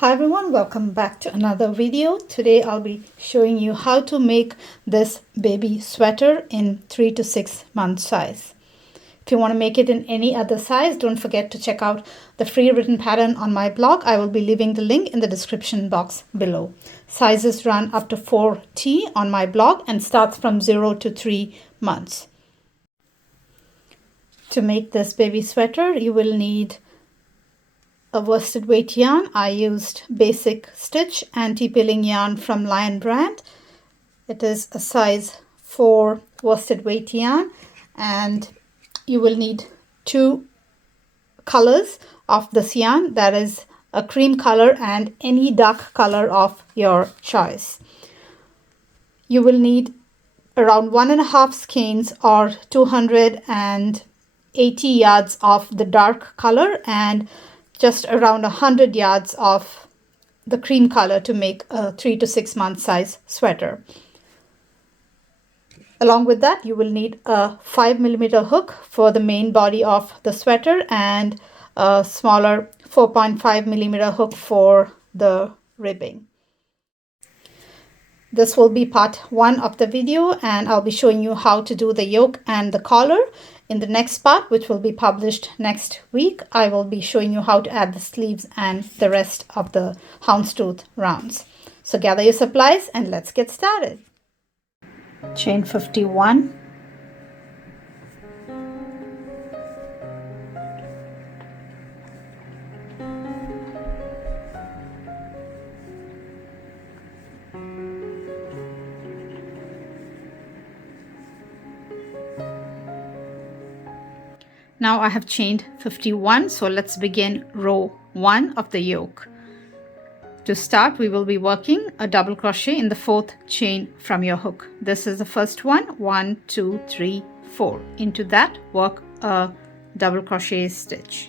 Hi everyone, welcome back to another video. Today I'll be showing you how to make this baby sweater in 3 to 6 month size. If you want to make it in any other size, don't forget to check out the free written pattern on my blog. I will be leaving the link in the description box below. Sizes run up to 4T on my blog and starts from 0 to 3 months. To make this baby sweater, you will need a worsted weight yarn. I used basic stitch anti-pilling yarn from Lion brand. It is a size 4 worsted weight yarn, and you will need 2 colors of this yarn, that is a cream color and any dark color of your choice. You will need around 1.5 skeins or 280 yards of the dark color and just around 100 yards of the cream color to make a 3 to 6 month size sweater. Along with that, you will need a 5mm hook for the main body of the sweater and a smaller 4.5mm hook for the ribbing. This will be part 1 of the video, and I'll be showing you how to do the yoke and the collar. In the next part, which will be published next week, I will be showing you how to add the sleeves and the rest of the houndstooth rounds. So gather your supplies and let's get started. Chain 51. Now I have chained 51, so let's begin row 1 of the yoke. To start, we will be working a double crochet in the 4th chain from your hook. This is the first one, 1, 2, 3, 4. Into that, work a double crochet stitch.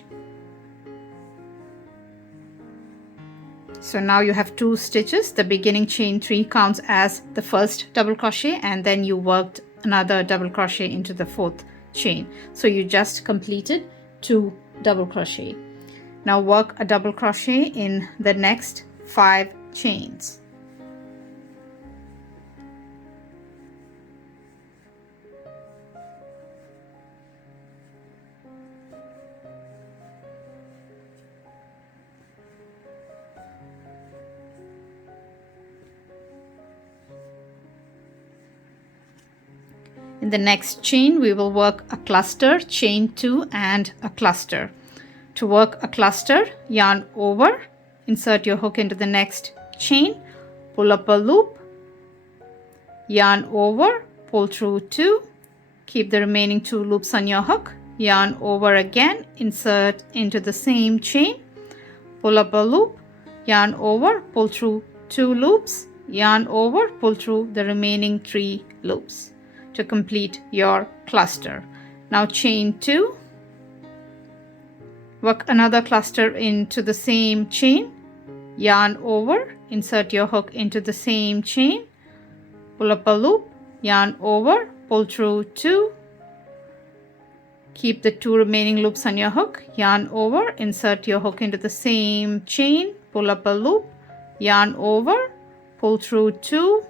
So now you have 2 stitches. The beginning chain 3 counts as the first double crochet, and then you worked another double crochet into the 4th chain. So you just completed 2 double crochet. Now work a double crochet in the next 5 chains. In the next chain, we will work a cluster, chain 2 and a cluster. To work a cluster, yarn over, insert your hook into the next chain, pull up a loop, yarn over, pull through 2, keep the remaining 2 loops on your hook, yarn over again, insert into the same chain, pull up a loop, yarn over, pull through 2 loops, yarn over, pull through the remaining 3 loops to complete your cluster. Now chain 2, work another cluster into the same chain, yarn over, insert your hook into the same chain, pull up a loop, yarn over, pull through 2, keep the 2 remaining loops on your hook, yarn over, insert your hook into the same chain, pull up a loop, yarn over, pull through 2,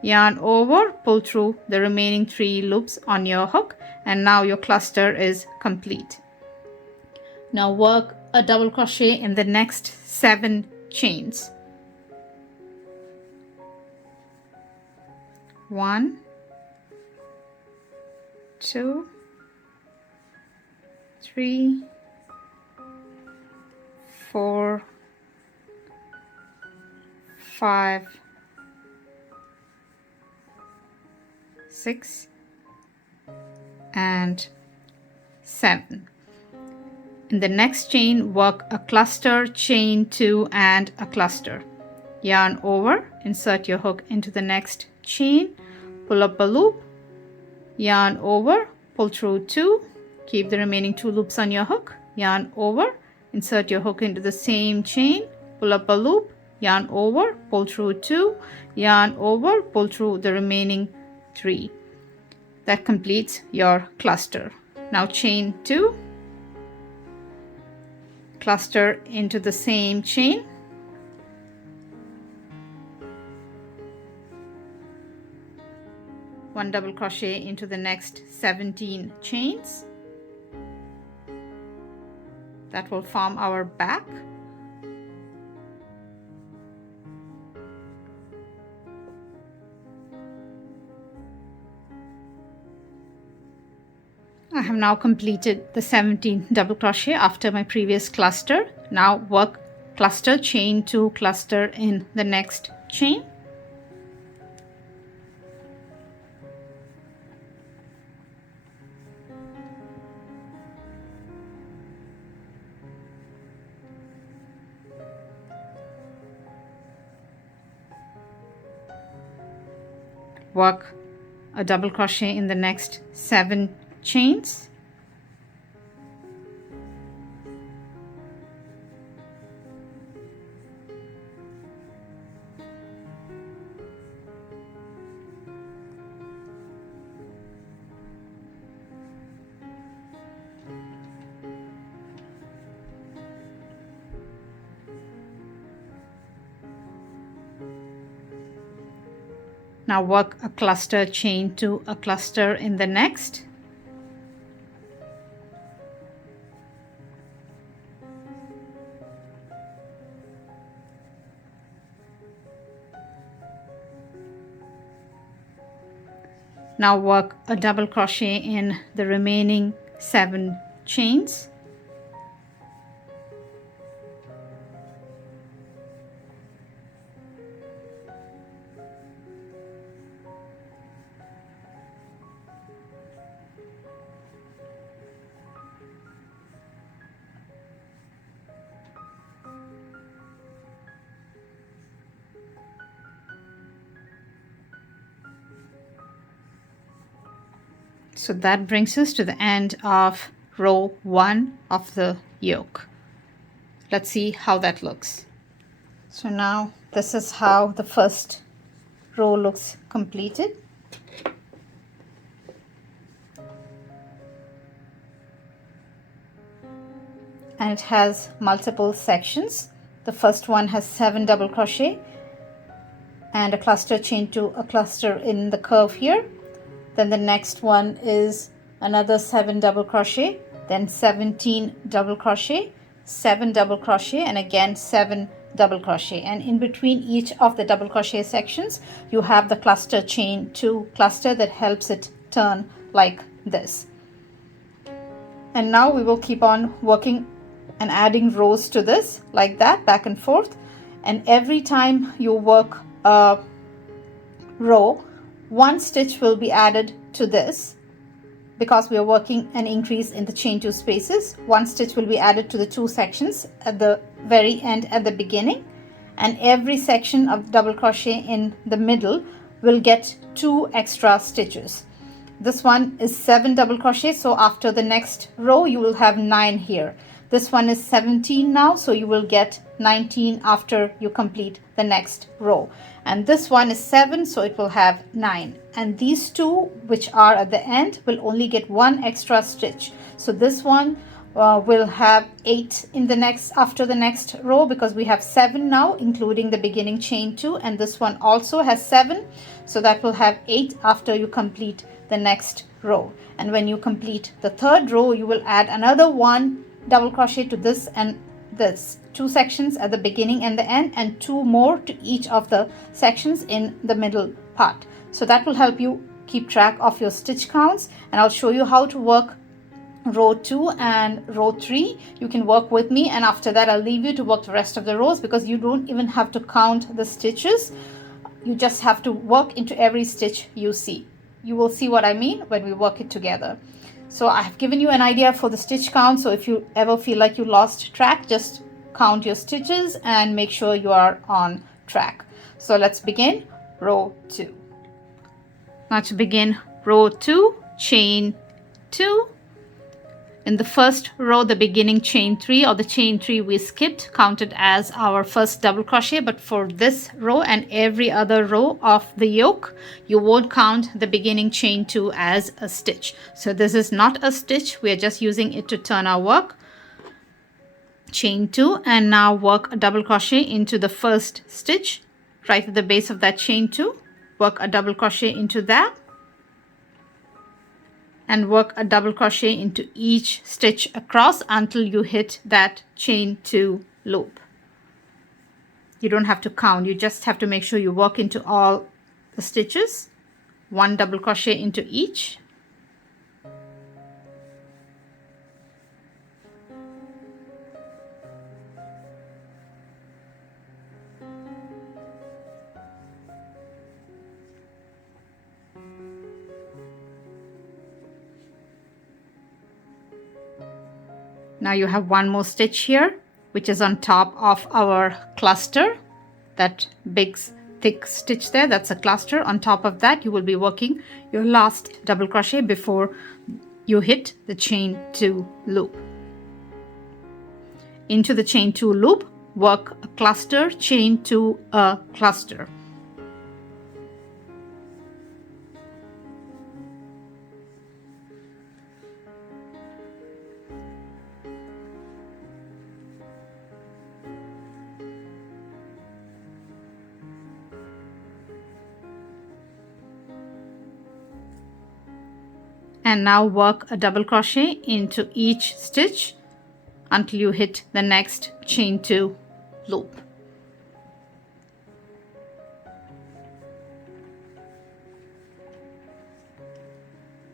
yarn over, pull through the remaining 3 loops on your hook, and now your cluster is complete. Now work a double crochet in the next 7 chains. 1, 2, 3, 4, 5, 6 and 7. In the next chain, work a cluster, chain 2 and a cluster. Yarn over, insert your hook into the next chain, pull up a loop, yarn over, pull through 2, keep the remaining 2 loops on your hook, yarn over, insert your hook into the same chain, pull up a loop, yarn over, pull through 2, yarn over, pull through the remaining 3. That completes your cluster. Now chain 2, cluster into the same chain, 1 double crochet into the next 17 chains. That will form our back. I have now completed the 17 double crochet after my previous cluster. Now work cluster, chain 2, cluster in the next chain. Work a double crochet in the next 7 chains. Now work a cluster, chain 2, a cluster in the next. Now work a double crochet in the remaining 7 chains. So that brings us to the end of row 1 of the yoke. Let's see how that looks. So now this is how the first row looks completed. And it has multiple sections. The first one has 7 double crochet and a cluster, chain 2, a cluster in the curve here. Then the next one is another 7 double crochet, then 17 double crochet, 7 double crochet, and again 7 double crochet. And in between each of the double crochet sections, you have the cluster, chain 2 cluster that helps it turn like this. And now we will keep on working and adding rows to this like that, back and forth. And every time you work a row, 1 stitch will be added to this because we are working an increase in the chain 2 spaces. 1 stitch will be added to the 2 sections at the very end at the beginning, and every section of double crochet in the middle will get 2 extra stitches. This one is 7 double crochet, so after the next row you will have 9 here. This one is 17 now, so you will get 19 after you complete the next row. And this one is 7, so it will have 9. And these 2, which are at the end, will only get 1 extra stitch. So this one will have 8 in the next, after the next row, because we have 7 now, including the beginning chain 2. And this one also has 7, so that will have 8 after you complete the next row. And when you complete the third row, you will add another 1 double crochet to this and this, 2 sections at the beginning and the end, and 2 more to each of the sections in the middle part. So that will help you keep track of your stitch counts, and I'll show you how to work row 2 and row 3. You can work with me, and after that I'll leave you to work the rest of the rows, because you don't even have to count the stitches. You just have to work into every stitch you see. You will see what I mean when we work it together. So I have given you an idea for the stitch count, so if you ever feel like you lost track, just count your stitches and make sure you are on track. So let's begin row 2. Now to begin row 2, chain 2. In the first row, the beginning chain 3 or the chain 3 we skipped counted as our first double crochet, but for this row and every other row of the yoke, you won't count the beginning chain 2 as a stitch. So this is not a stitch, we are just using it to turn our work. Chain 2, and now work a double crochet into the first stitch right at the base of that chain 2. Work a double crochet into that. and work a double crochet into each stitch across until you hit that chain 2 loop. You don't have to count, you just have to make sure you work into all the stitches, 1 double crochet into each. Now you have one more stitch here, which is on top of our cluster. That big thick stitch there, that's a cluster. On top of that, you will be working your last double crochet before you hit the chain 2 loop. Into the chain 2 loop, work a cluster, chain 2, a cluster. And now work a double crochet into each stitch until you hit the next chain 2 loop.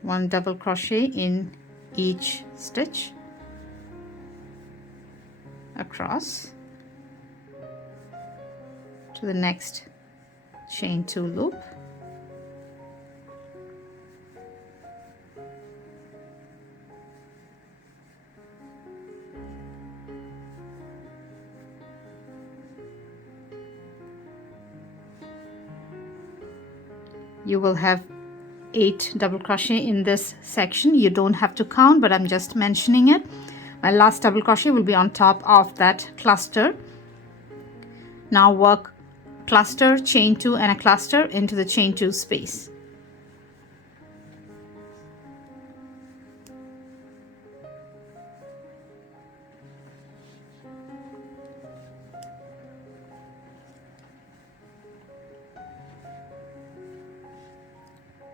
One double crochet in each stitch across to the next chain 2 loop. You will have 8 double crochet in this section. You don't have to count, but I'm just mentioning it. My last double crochet will be on top of that cluster. Now work cluster, chain 2 and a cluster into the chain 2 space.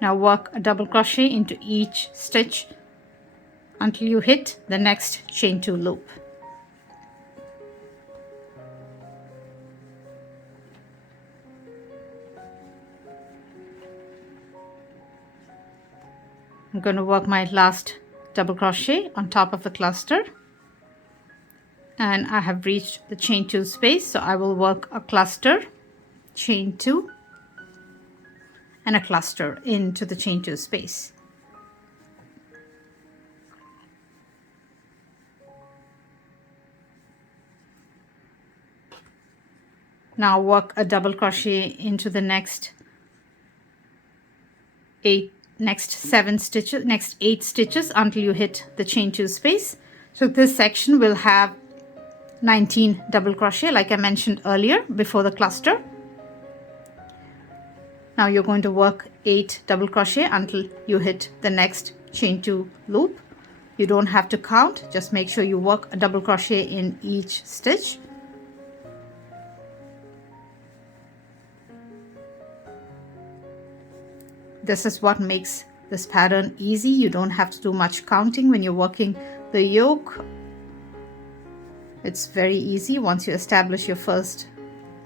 Now work a double crochet into each stitch until you hit the next chain 2 loop. I'm going to work my last double crochet on top of the cluster, and I have reached the chain 2 space, so I will work a cluster, chain 2 and a cluster into the chain 2 space. Now work a double crochet into the next 8 stitches until you hit the chain 2 space. So this section will have 19 double crochet like I mentioned earlier before the cluster. Now you're going to work 8 double crochet until you hit the next chain 2 loop. You don't have to count, just make sure you work a double crochet in each stitch. This is what makes this pattern easy. You don't have to do much counting when you're working the yoke. It's very easy. Once you establish your first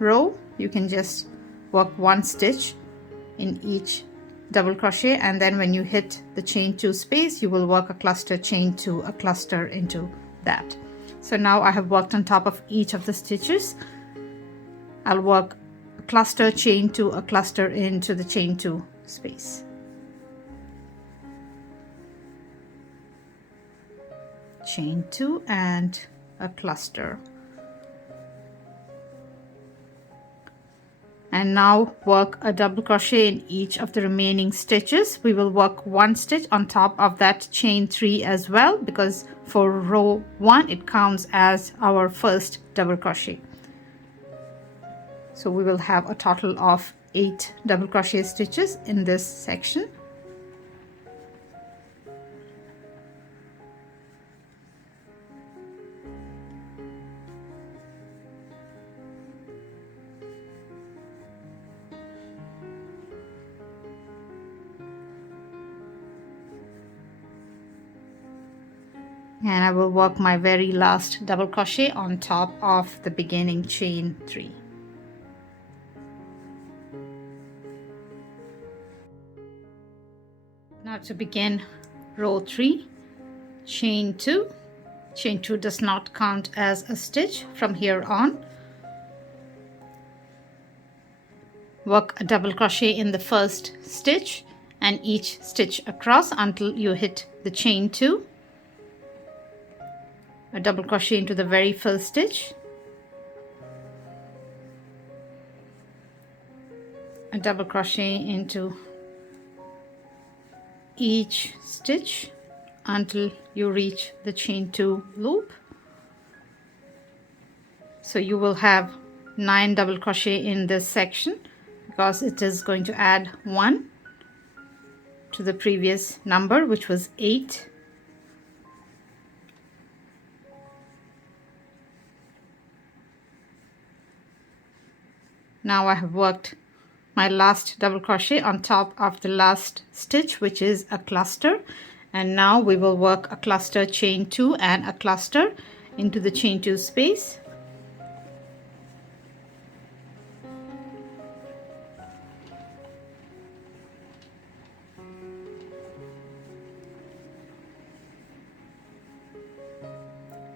row, you can just work 1 stitch in each double crochet, and then when you hit the chain 2 space, you will work a cluster, chain 2, a cluster into that. So now I have worked on top of each of the stitches. I'll work a cluster, chain 2, a cluster into the chain 2 space. Chain 2 and a cluster. And now work a double crochet in each of the remaining stitches. We will work 1 stitch on top of that chain 3 as well, because for row 1 it counts as our first double crochet. So we will have a total of 8 double crochet stitches in this section. and I will work my very last double crochet on top of the beginning chain 3. Now to begin row 3, chain 2. Chain 2 does not count as a stitch from here on. Work a double crochet in the first stitch and each stitch across until you hit the chain 2. A double crochet into the very first stitch, a double crochet into each stitch until you reach the chain 2 loop. So you will have 9 double crochet in this section because it is going to add 1 to the previous number, which was 8. Now I have worked my last double crochet on top of the last stitch, which is a cluster, and now we will work a cluster chain 2 and a cluster into the chain 2 space.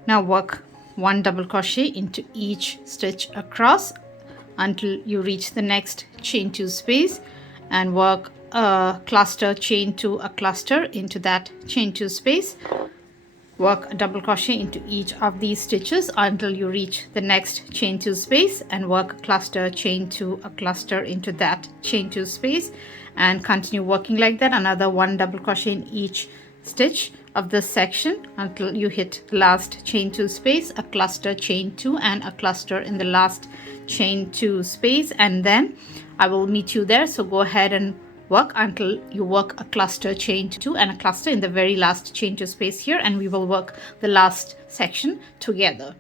Now work 1 double crochet into each stitch across until you reach the next chain 2 space, and work a cluster chain 2, a cluster into that chain 2 space. Work a double crochet into each of these stitches until you reach the next chain 2 space, and work a cluster chain 2, a cluster into that chain 2 space, and continue working like that. Another 1 double crochet in each stitch of this section until you hit the last chain 2 space, a cluster chain 2 and a cluster in the last chain 2 space, and then I will meet you there. So go ahead and work until you work a cluster chain 2 and a cluster in the very last chain 2 space here, and we will work the last section together.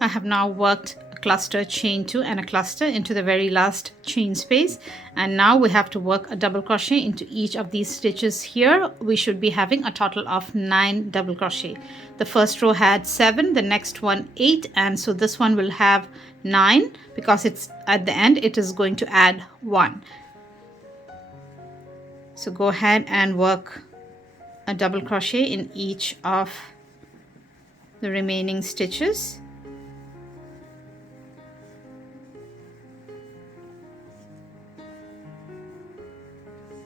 I have now worked a cluster chain 2 and a cluster into the very last chain space, and now we have to work a double crochet into each of these stitches here. We should be having a total of 9 double crochet. The first row had 7, the next one 8, and so this one will have 9 because it's at the end it is going to add 1. So go ahead and work a double crochet in each of the remaining stitches.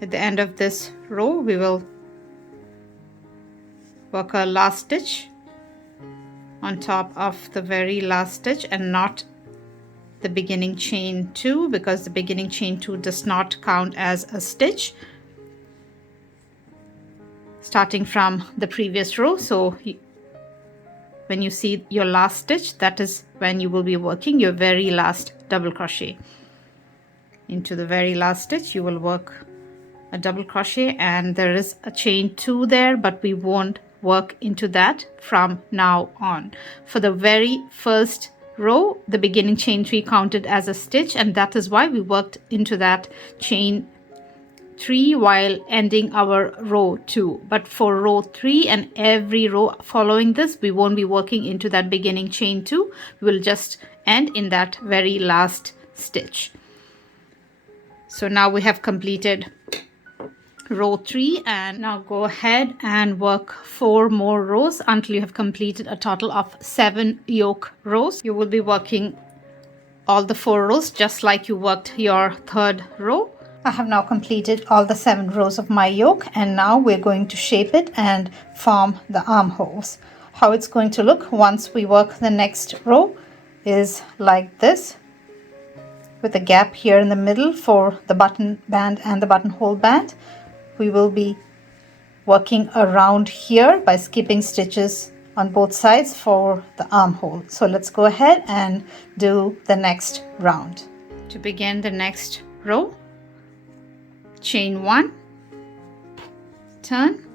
At the end of this row, we will work our last stitch on top of the very last stitch and not the beginning chain 2, because the beginning chain 2 does not count as a stitch starting from the previous row. So when you see your last stitch, that is when you will be working your very last double crochet. Into the very last stitch you will work a double crochet, and there is a chain 2 there, but we won't work into that from now on. For the very first row, the beginning chain 3 counted as a stitch, and that is why we worked into that chain 3 while ending our row 2. But for row 3 and every row following this, we won't be working into that beginning chain 2. We will just end in that very last stitch. So now we have completed row 3, and now go ahead and work 4 more rows until you have completed a total of 7 yoke rows. You will be working all the 4 rows just like you worked your 3rd row. I have now completed all the 7 rows of my yoke, and now we're going to shape it and form the armholes. How it's going to look once we work the next row is like this, with a gap here in the middle for the button band and the buttonhole band. We will be working around here by skipping stitches on both sides for the armhole. So let's go ahead and do the next round. To begin the next row, chain 1, turn,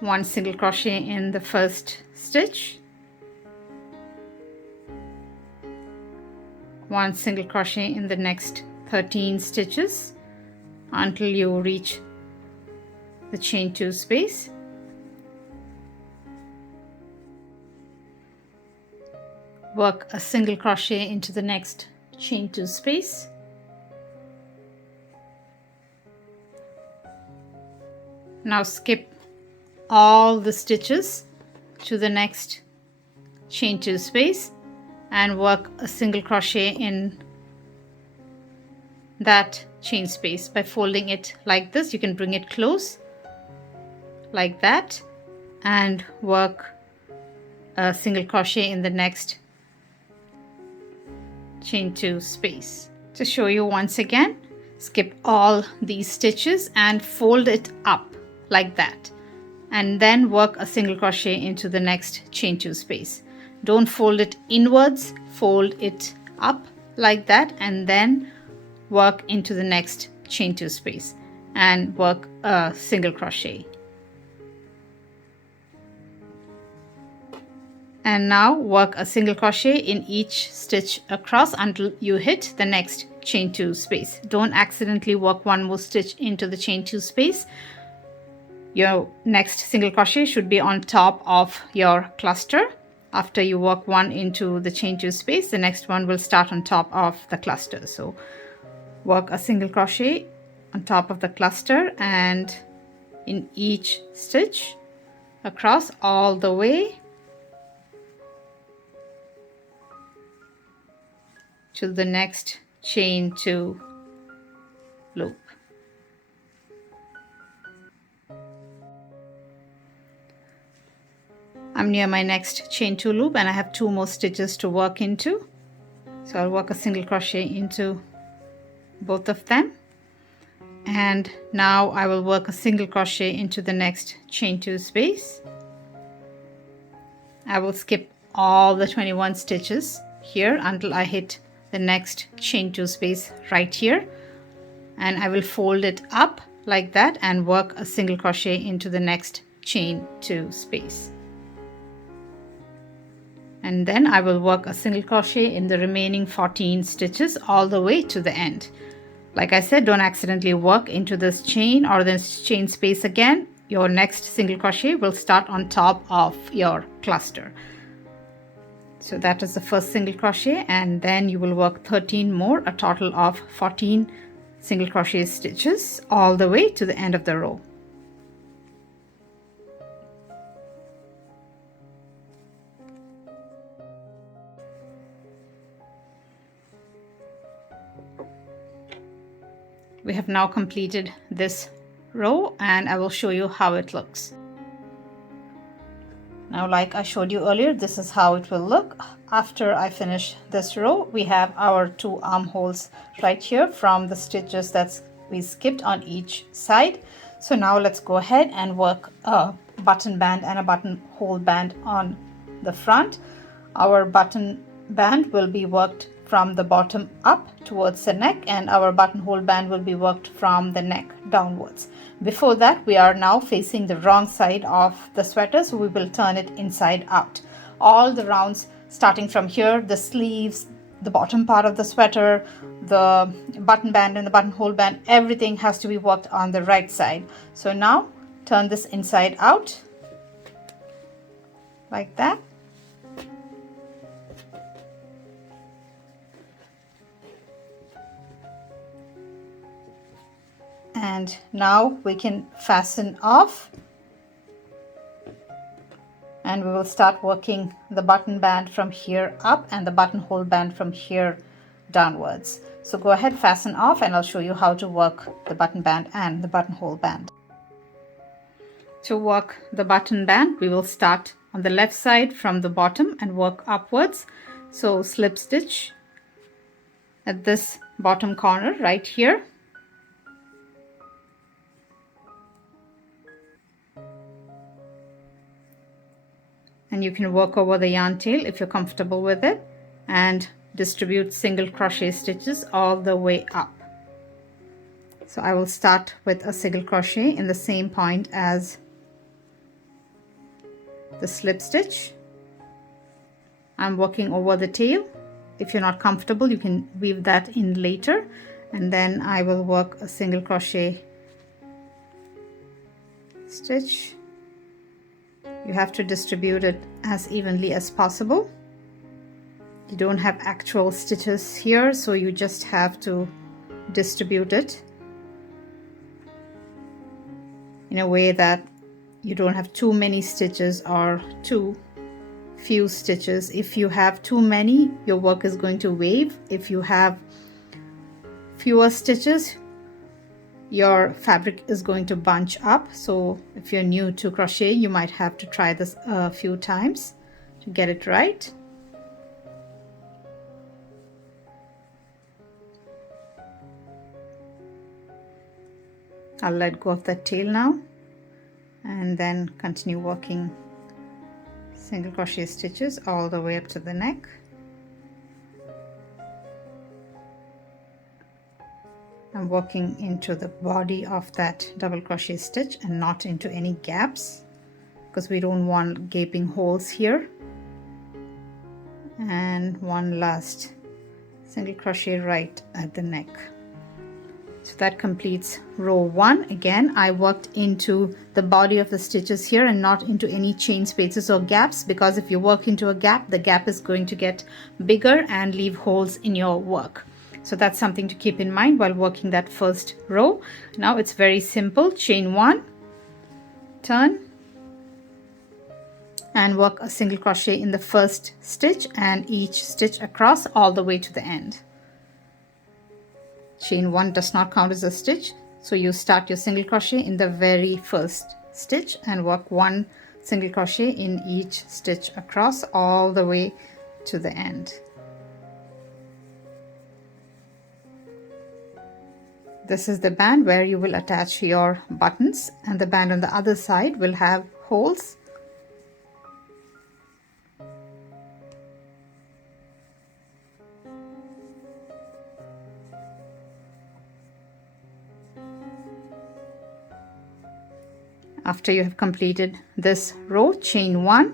1 single crochet in the first stitch, 1 single crochet in the next 13 stitches until you reach the chain 2 space. Work a single crochet into the next chain 2 space. Now skip all the stitches to the next chain 2 space and work a single crochet in that chain space by folding it like this. You can bring it close like that and work a single crochet in the next chain 2 space. To show you once again, skip all these stitches and fold it up like that, and then work a single crochet into the next chain 2 space. Don't fold it inwards, fold it up like that, and then work into the next chain 2 space and work a single crochet. And now work a single crochet in each stitch across until you hit the next chain 2 space. Don't accidentally work one more stitch into the chain 2 space. Your next single crochet should be on top of your cluster. After you work one into the chain 2 space, the next one will start on top of the cluster. So work a single crochet on top of the cluster and in each stitch across all the way to the next chain 2 loop. I'm near my next chain 2 loop and I have 2 more stitches to work into. So I'll work a single crochet into both of them. And now I will work a single crochet into the next chain 2 space. I will skip all the 21 stitches here until I hit the next chain 2 space right here. And I will fold it up like that and work a single crochet into the next chain 2 space. And then I will work a single crochet in the remaining 14 stitches all the way to the end. Like I said, don't accidentally work into this chain or this chain space again. Your next single crochet will start on top of your cluster. So that is the first single crochet, and then you will work 13 more, a total of 14 single crochet stitches all the way to the end of the row. We have now completed this row and I will show you how it looks. Now, like I showed you earlier, this is how it will look. After I finish this row, we have our 2 armholes right here from the stitches that we skipped on each side. So now let's go ahead and work a button band and a buttonhole band on the front. Our button band will be worked from the bottom up towards the neck, and our buttonhole band will be worked from the neck downwards. Before that, we are now facing the wrong side of the sweater, so we will turn it inside out. All the rounds starting from here, the sleeves, the bottom part of the sweater, the button band and the buttonhole band, everything has to be worked on the right side. So now turn this inside out like that. And now we can fasten off, and we will start working the button band from here up and the buttonhole band from here downwards. So go ahead, fasten off, and I'll show you how to work the button band and the buttonhole band. To work the button band, we will start on the left side from the bottom and work upwards. So slip stitch at this bottom corner right here. And you can work over the yarn tail if you're comfortable with it, and distribute single crochet stitches all the way up. So I will start with a single crochet in the same point as the slip stitch. I'm working over the tail. If you're not comfortable, you can weave that in later, and then I will work a single crochet stitch. You have to distribute it as evenly as possible. You don't have actual stitches here, so you just have to distribute it in a way that you don't have too many stitches or too few stitches. If you have too many, your work is going to wave. If you have fewer stitches, your fabric is going to bunch up. So if you're new to crochet, you might have to try this a few times to get it right. I'll let go of the tail now and then continue working single crochet stitches all the way up to the neck. I'm working into the body of that double crochet stitch and not into any gaps, because we don't want gaping holes here. And one last single crochet right at the neck. So that completes row 1. Again, I worked into the body of the stitches here and not into any chain spaces or gaps, because if you work into a gap, the gap is going to get bigger and leave holes in your work. So that's something to keep in mind while working that first row. Now it's very simple. Chain 1, turn, and work a single crochet in the first stitch and each stitch across all the way to the end. Chain 1 does not count as a stitch, so you start your single crochet in the very first stitch and work 1 single crochet in each stitch across all the way to the end. This is the band where you will attach your buttons, and the band on the other side will have holes. After you have completed this row, chain 1,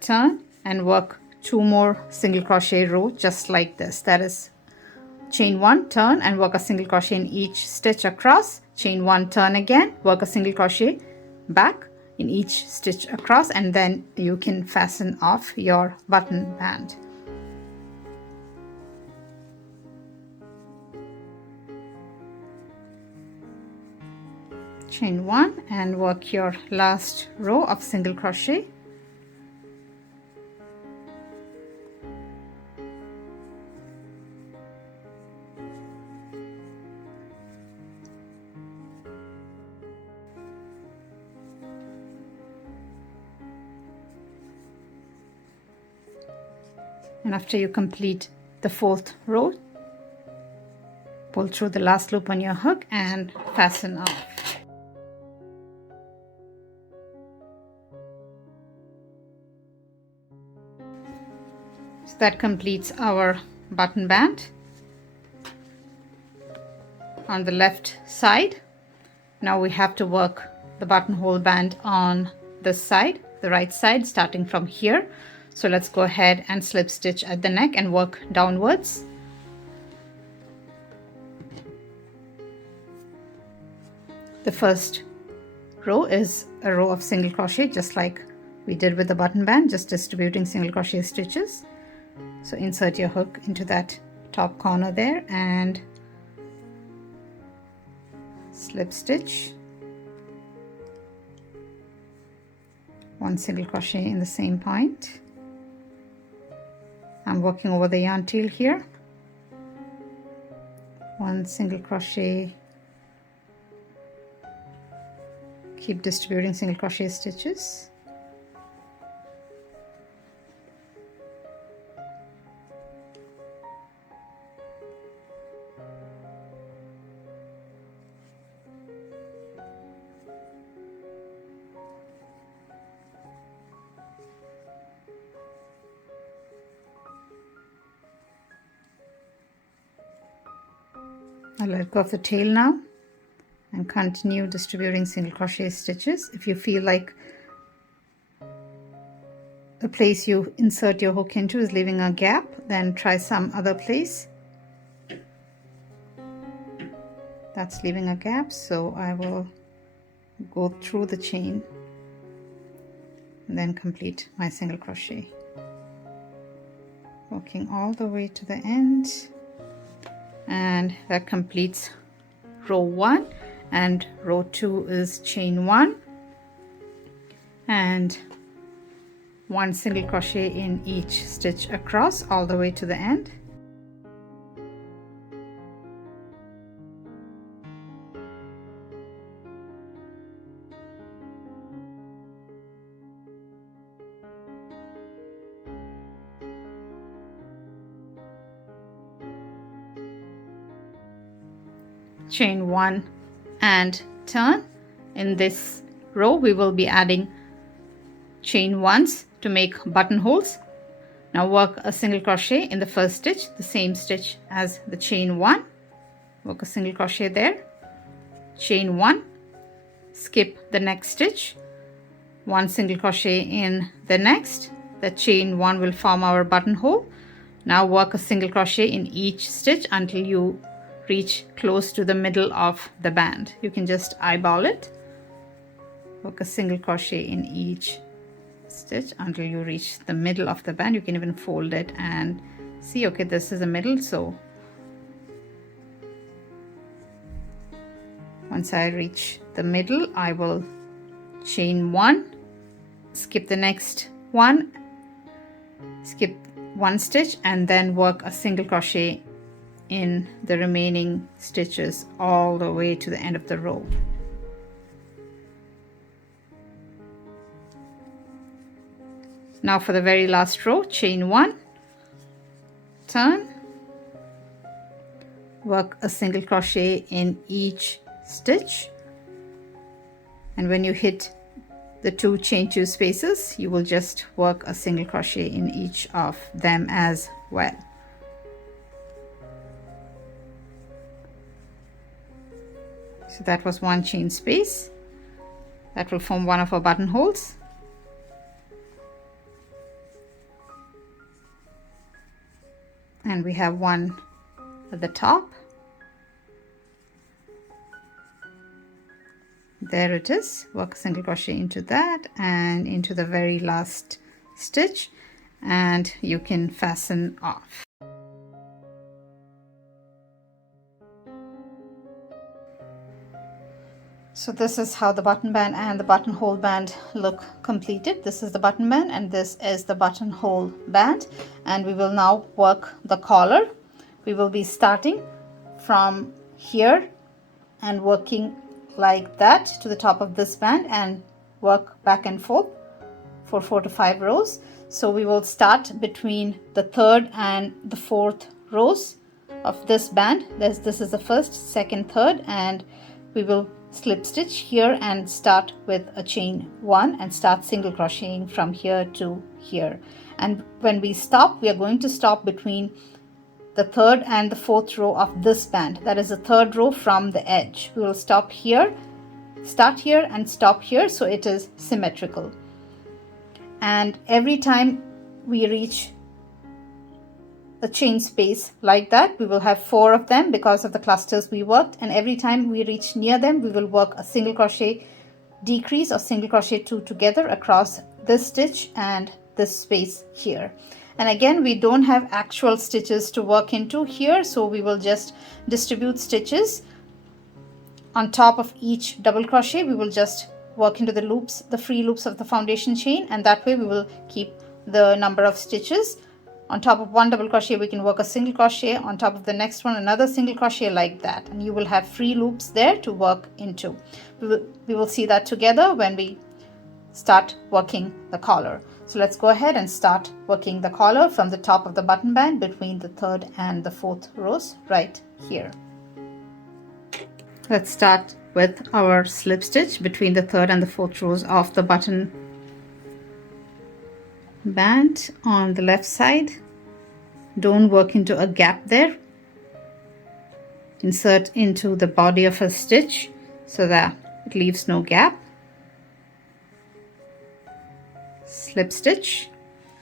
turn, and work 2 more single crochet row just like this. That is chain 1, turn, and work a single crochet in each stitch across. Chain 1, turn again, work a single crochet back in each stitch across, and then you can fasten off your button band. Chain 1 and work your last row of single crochet. And after you complete the 4th row, pull through the last loop on your hook and fasten off. So that completes our button band on the left side. Now we have to work the buttonhole band on this side, the right side, starting from here. So let's go ahead and slip stitch at the neck and work downwards. The first row is a row of single crochet, just like we did with the button band, just distributing single crochet stitches. So insert your hook into that top corner there and slip stitch, 1 single crochet in the same point. I'm working over the yarn tail here, 1 single crochet, keep distributing single crochet stitches. I'll let go of the tail now and continue distributing single crochet stitches. If you feel like the place you insert your hook into is leaving a gap, then try some other place. That's leaving a gap, so I will go through the chain and then complete my single crochet, working all the way to the end. And that completes row 1, and row 2 is chain 1 and 1 single crochet in each stitch across all the way to the end. Chain 1 and turn. In this row we will be adding chain 1s to make buttonholes. Now work a single crochet in the first stitch, the same stitch as the chain 1. Work a single crochet there, chain 1, skip the next stitch, 1 single crochet in the next. The chain 1 will form our buttonhole. Now work a single crochet in each stitch until you reach close to the middle of the band. You can just eyeball it. Work a single crochet in each stitch until you reach the middle of the band. You can even fold it and see, okay, this is the middle. So once I reach the middle, I will chain 1, skip the next one, skip 1 stitch, and then work a single crochet in the remaining stitches all the way to the end of the row. Now for the very last row, chain 1, turn, work a single crochet in each stitch, and when you hit the 2 chain 2 spaces, you will just work a single crochet in each of them as well. So that was 1 chain space. That will form one of our buttonholes. And we have 1 at the top. There it is. Work a single crochet into that and into the very last stitch, and you can fasten off. So this is how the button band and the buttonhole band look completed. This is the button band and this is the buttonhole band, and we will now work the collar. We will be starting from here and working like that to the top of this band and work back and forth for 4 to 5 rows. So we will start between the 3rd and the 4th rows of this band. This is the 1st, 2nd, 3rd, and we will slip stitch here and start with a chain 1 and start single crocheting from here to here. And when we stop, we are going to stop between the 3rd and the 4th row of this band. That is the 3rd row from the edge. We will stop here, start here and stop here, so it is symmetrical. And every time we reach a chain space like that, we will have 4 of them because of the clusters we worked, and every time we reach near them, we will work a single crochet decrease or single crochet 2 together across this stitch and this space here. And again, we don't have actual stitches to work into here, so we will just distribute stitches on top of each double crochet. We will just work into the loops, the free loops of the foundation chain, and that way we will keep the number of stitches. On top of 1 double crochet, we can work a single crochet, on top of the next one another single crochet, like that, and you will have free loops there to work into. We will see that together when we start working the collar. So let's go ahead and start working the collar from the top of the button band between the 3rd and the 4th rows right here. Let's start with our slip stitch between the 3rd and the 4th rows of the button band on the left side. Don't work into a gap there. Insert into the body of a stitch so that it leaves no gap. Slip stitch.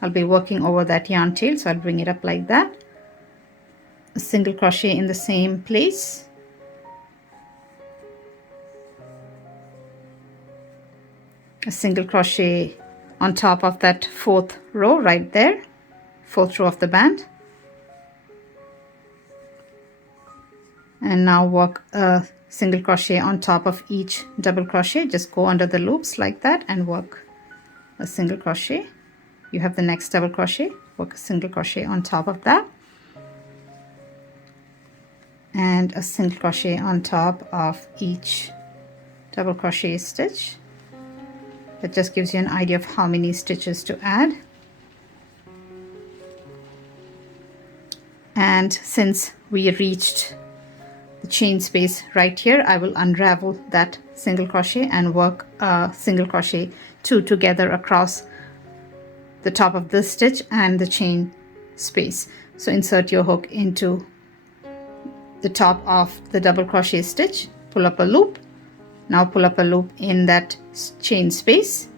I'll be working over that yarn tail, so I'll bring it up like that. A single crochet in the same place. a single crochet on top of that 4th row right there, 4th row of the band, and now work a single crochet on top of each double crochet. Just go under the loops like that and work a single crochet. You have the next double crochet, work a single crochet on top of that, and a single crochet on top of each double crochet stitch. That just gives you an idea of how many stitches to add. And since we reached the chain space right here, I will unravel that single crochet and work a single crochet 2 together across the top of this stitch and the chain space. So insert your hook into the top of the double crochet stitch, pull up a loop. Now pull up a loop in that chain space,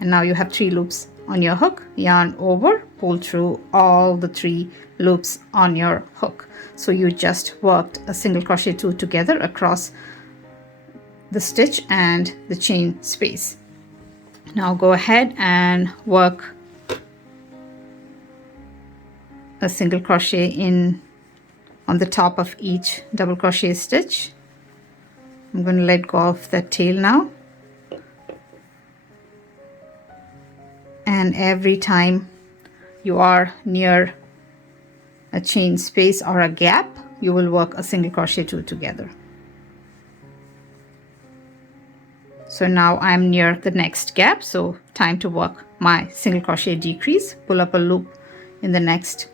and now you have 3 loops on your hook. Yarn over, pull through all the 3 loops on your hook. So you just worked a single crochet 2 together across the stitch and the chain space. Now go ahead and work a single crochet in on the top of each double crochet stitch. I'm going to let go of that tail now, and every time you are near a chain space or a gap, you will work a single crochet 2 together. So now I'm near the next gap, so time to work my single crochet decrease. Pull up a loop in the next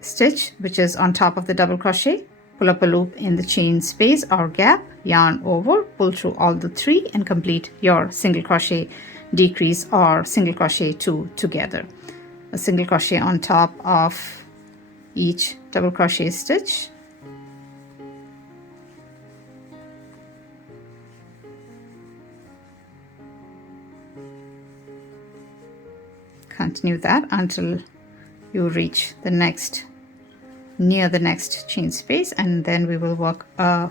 stitch, which is on top of the double crochet. Pull up a loop in the chain space or gap, yarn over, pull through all the 3 and complete your single crochet decrease or single crochet 2 together. A single crochet on top of each double crochet stitch. Continue that until you reach the next, near the next chain space, and then we will work a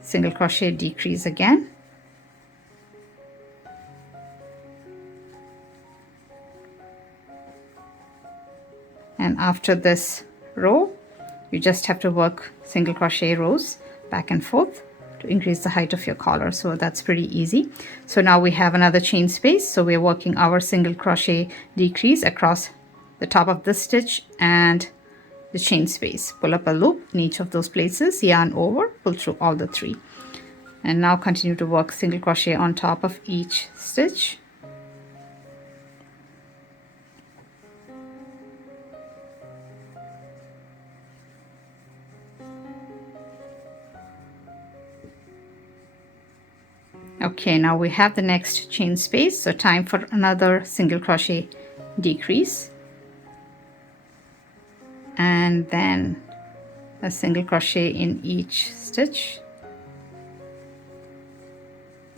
single crochet decrease again. And after this row, you just have to work single crochet rows back and forth to increase the height of your collar. So that's pretty easy. So now we have another chain space, so we're working our single crochet decrease across the top of this stitch and the chain space. Pull up a loop in each of those places, yarn over, pull through all the 3, and now continue to work single crochet on top of each stitch. Okay, now we have the next chain space, so time for another single crochet decrease, and then a single crochet in each stitch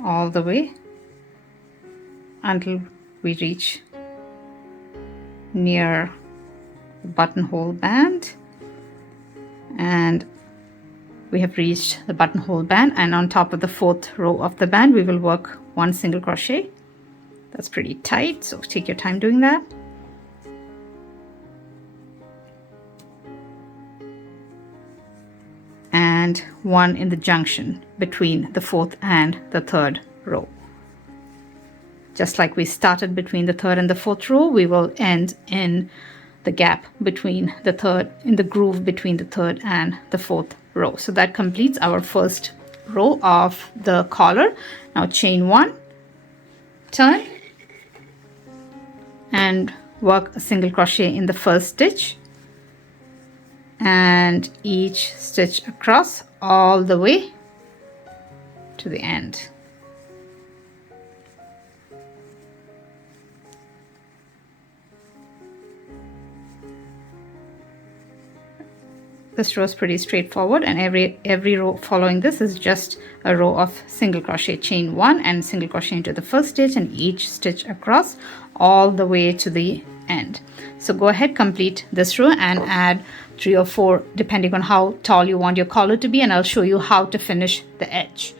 all the way until we reach near the buttonhole band, and we have reached the buttonhole band, and on top of the 4th row of the band we will work 1 single crochet. That's pretty tight, so take your time doing that. And 1 in the junction between the 4th and the 3rd row. Just like we started between the 3rd and the 4th row, we will end in the gap between the 3rd, in the groove between the 3rd and the 4th row. So that completes our first row of the collar. Now chain 1, turn, and work a single crochet in the first stitch, and each stitch across all the way to the end. This row is pretty straightforward, and every row following this is just a row of single crochet. Chain 1 and single crochet into the first stitch, and each stitch across all the way to the end. So go ahead, complete this row and add 3 or 4 depending on how tall you want your collar to be, and I'll show you how to finish the edge.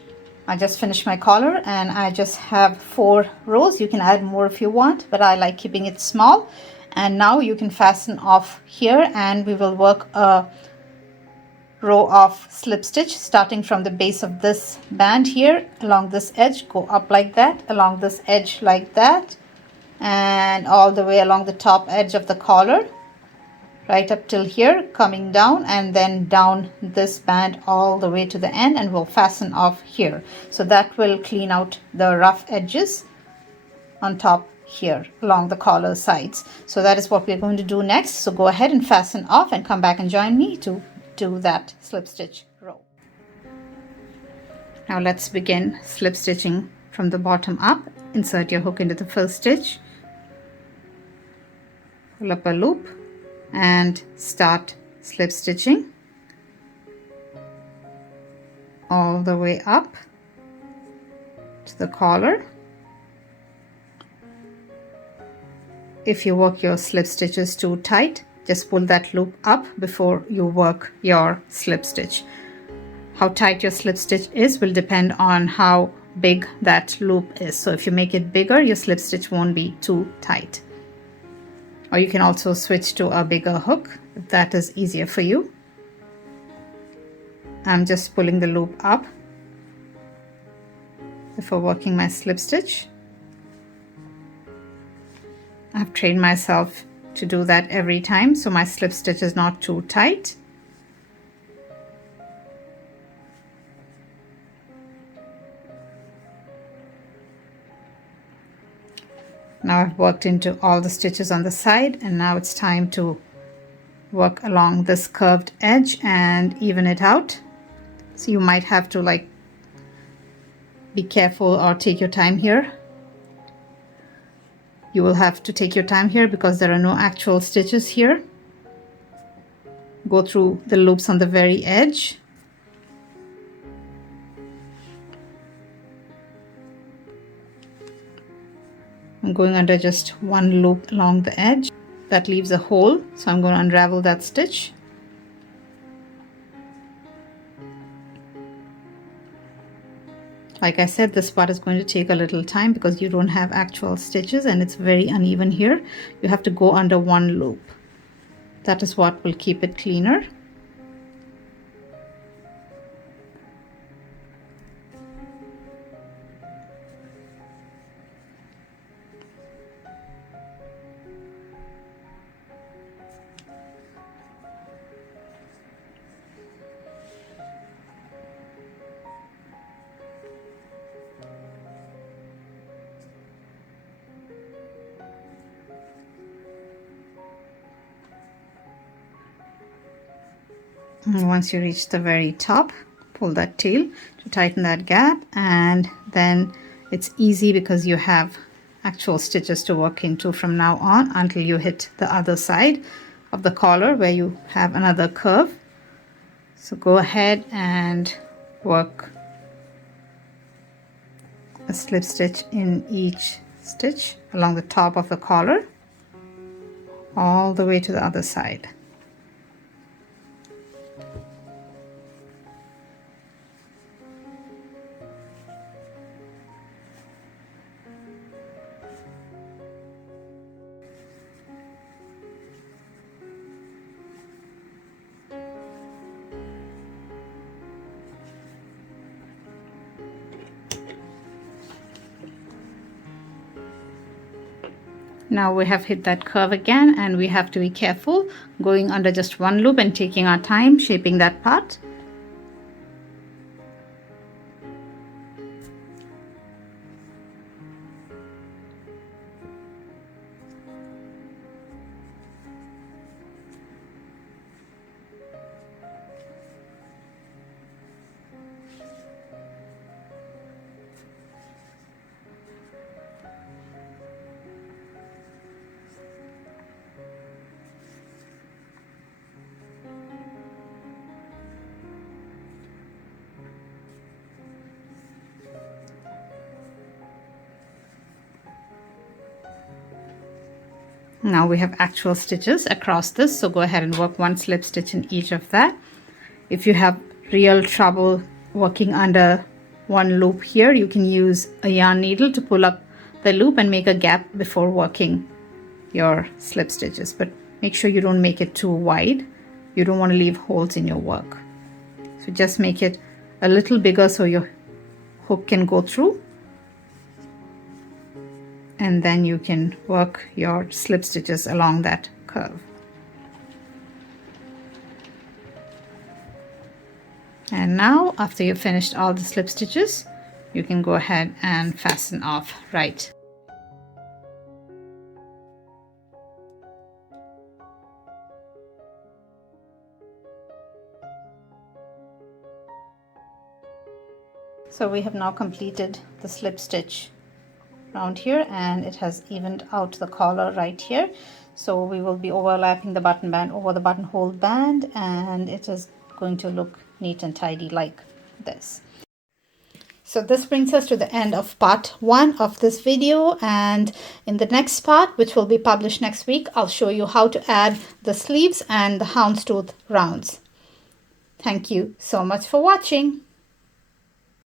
I just finished my collar and I just have 4 rows. You can add more if you want, but I like keeping it small. And now you can fasten off here, and we will work a row of slip stitch starting from the base of this band here along this edge. Go up like that, along this edge like that, and all the way along the top edge of the collar, right up till here, coming down, and then down this band all the way to the end, and we'll fasten off here. So that will clean out the rough edges on top here along the collar sides. So that is what we're going to do next. So go ahead and fasten off and come back and join me to do that slip stitch row. Now let's begin slip stitching from the bottom up. Insert your hook into the first stitch, pull up a loop, and start slip stitching all the way up to the collar. If you work your slip stitches too tight, just pull that loop up before you work your slip stitch. How tight your slip stitch is will depend on how big that loop is. So if you make it bigger, your slip stitch won't be too tight. Or you can also switch to a bigger hook if that is easier for you. I'm just pulling the loop up before working my slip stitch. I've trained myself to do that every time, so my slip stitch is not too tight. Now I've worked into all the stitches on the side, and now it's time to work along this curved edge and even it out. So you might have to like be careful or take your time here. You will have to take your time here because there are no actual stitches here. Go through the loops on the very edge. I'm going under just one loop along the edge. That leaves a hole, so I'm going to unravel that stitch. Like I said, this part is going to take a little time because you don't have actual stitches and it's very uneven here. You have to go under one loop. That is what will keep it cleaner. And once you reach the very top, pull that tail to tighten that gap, and then it's easy because you have actual stitches to work into from now on until you hit the other side of the collar where you have another curve. So go ahead and work a slip stitch in each stitch along the top of the collar all the way to the other side. Now we have hit that curve again, and we have to be careful going under just one loop and taking our time shaping that part. Now we have actual stitches across this, so go ahead and work one slip stitch in each of that. If you have real trouble working under one loop here, you can use a yarn needle to pull up the loop and make a gap before working your slip stitches, but make sure you don't make it too wide. You don't want to leave holes in your work. So just make it a little bigger so your hook can go through, and then you can work your slip stitches along that curve. And now, after you've finished all the slip stitches, you can go ahead and fasten off right. So we have now completed the slip stitch around here, and it has evened out the collar right here. So we will be overlapping the button band over the buttonhole band, and it is going to look neat and tidy like this. So this brings us to the end of part 1 of this video, and in the next part, which will be published next week, I'll show you how to add the sleeves and the houndstooth rounds. Thank you so much for watching.